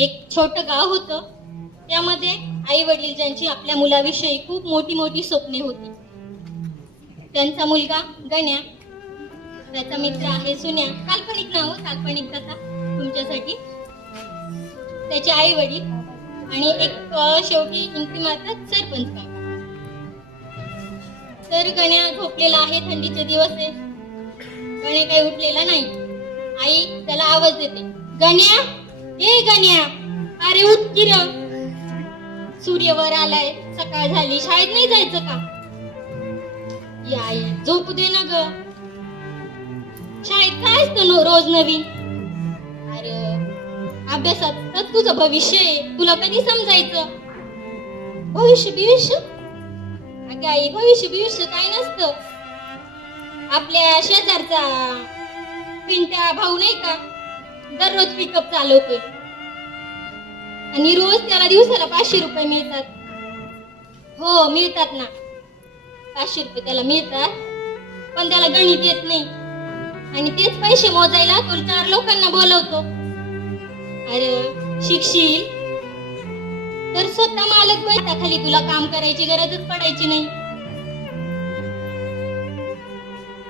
एक छोटं गाव होतं. त्यामध्ये आई वडील ज्यांची आपल्या मुलाविषयी खूप मोठी मोठी स्वप्ने होती. त्यांचा मुलगा गण्या त्याचा मित्र आहे सुन्या. काल्पनिक नाव काल्पनिक कथा तुमच्यासाठी. त्याचे आई वडील आणि एक शेवटी इंट्री मारतात सरपंच काका तर गण्या झोपलेला आहे थंडीचे दिवस. आहे गण्या काही उठलेला नाही. आई त्याला आवाज देते. गण्या! ए गण्या अरे उठ सूर्य वर आलाय सकाळ झाली शाळेत नाही जायचं का? या आई झोपू दे ना ग. शाळेत काय असतं रोज नवीन? अरे अभ्यासात तर तुझं भविष्य आहे तुला कधी समजायचं? भविष्य भविष्य? अगे आई भविष्य भविष्य काय नसतं. आपल्या शेजारचा पिंट्या भाऊ नाही का? दररोज पिकअप चालवतोय. आणि रोज त्याला दिवसाला पाचशे रुपये मिळतात. हो मिळतात ना. पाचशे रुपये त्याला मिळतात पण त्याला गणित येत नाही. आणि तेच पैसे मोजायला तो चार लोकांना बोलवतो. अरे शिकशील तर स्वतः मालक बैठा खाली तुला काम करायची गरजच पडायची नाही.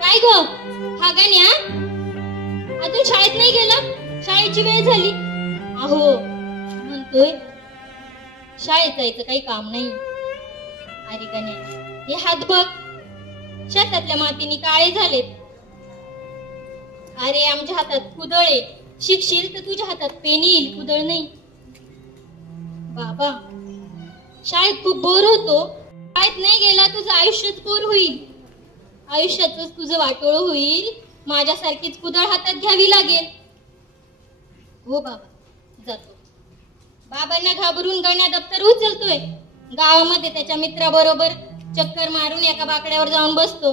काय ग? हा गण्या? अजून शाळेत नाही गेला? शाळेची वेळ झाली. अहो तर शाळेत जायचं काही काम नाही. अरे गणे हे हात बघ. शेतातल्या मातीने काळे झालेत. अरे आमच्या हातात कुदळ आहे. शिकशील तर तुझ्या हातात पेन येईल कुदळ नाही. बाबा शाळेत खूप बोर होतो. शाळेत नाही गेला तुझं आयुष्यच बोर होईल. आयुष्याच तुझं वाटोळ होईल. माझ्यासारखीच कुदळ हातात घ्यावी लागेल. हो बाबा जातो. बाबांना घाबरून गण्या दप्तर उचलतोय. गावामध्ये त्याच्या मित्राबरोबर चक्कर मारून एका बाकड्यावर जाऊन बसतो.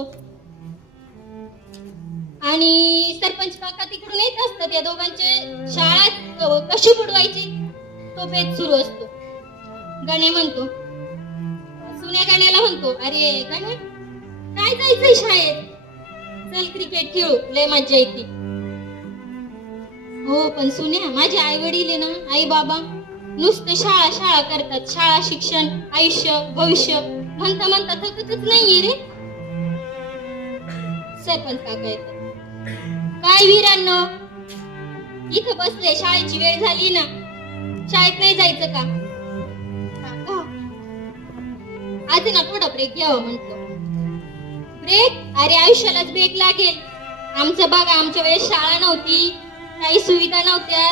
आणि सरपंच काका तिकडून येत असतात. या दोघांचे शाळा कशी बुडवायची? तो भेद सुरू असतो. गणे म्हणतो सुन्या गाण्याला म्हणतो अरे गणे काय जायचंय शाळेत? चल क्रिकेट खेळू लय मज्जा येते. हो पण सुन्या माझे आई वडील आहे ना आई बाबा नुसतं शाळा शाळा करतात. शाळा शिक्षण आयुष्य भविष्य. म्हणता म्हणता थकतच नाहीये रे. सरपंच काका येतात. काय वीरांनो? इथं बसले शाळेची वेळ झाली ना. शाळेत नाही जायचं का? आज ना थोडा ब्रेक घ्यावा म्हणतो ब्रेक अरे आयुष्यालाच ब्रेक लागेल. आमचं बघा आमच्या वेळेस शाळा नव्हती. काही सुविधा नव्हत्या.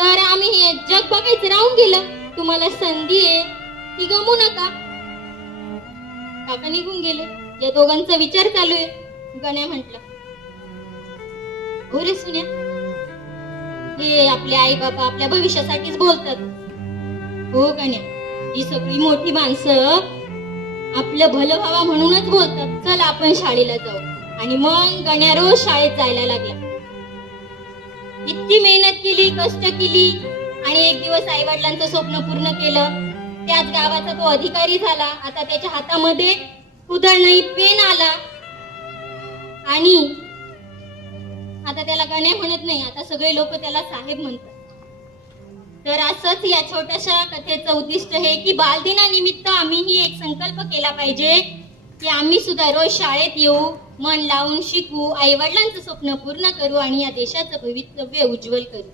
तर आम्ही हे जग बघायचं राहून गेलं. तुम्हाला संधी आहे. ती गमू नका. काका निघून गेले. या दोघांचा विचार चालू आहे. गण्या म्हटलं हो रे सुन्या. हे आपले आई बाबा आपल्या भविष्यासाठीच बोलतात. हो गण्या. ही सगळी मोठी माणसं आपलं भलं व्हावा म्हणूनच बोलतात. चल आपण शाळेला जाऊ. आणि मग गण्या रोज शाळेत जायला लागला. इतकी मेहनत केली कष्ट केली आणि एक दिवस आई वडिलांचं स्वप्न पूर्ण केलं. त्याच गावाचा तो अधिकारी झाला. आता त्याच्या हातामध्ये कुदळ नाही पेन आला. आणि आता त्याला गण्या म्हणत नाही. आता सगळे लोक त्याला साहेब म्हणतात. तर असंच या छोट्याशा कथेचं उद्दिष्ट हे की बालदिनानिमित्त आम्हीही एक संकल्प केला पाहिजे की आम्ही सुद्धा रोज शाळेत येऊ. मन लावून शिकू आई वडिलांचं स्वप्न पूर्ण करू आणि या देशाचं भवितव्य उज्ज्वल करू.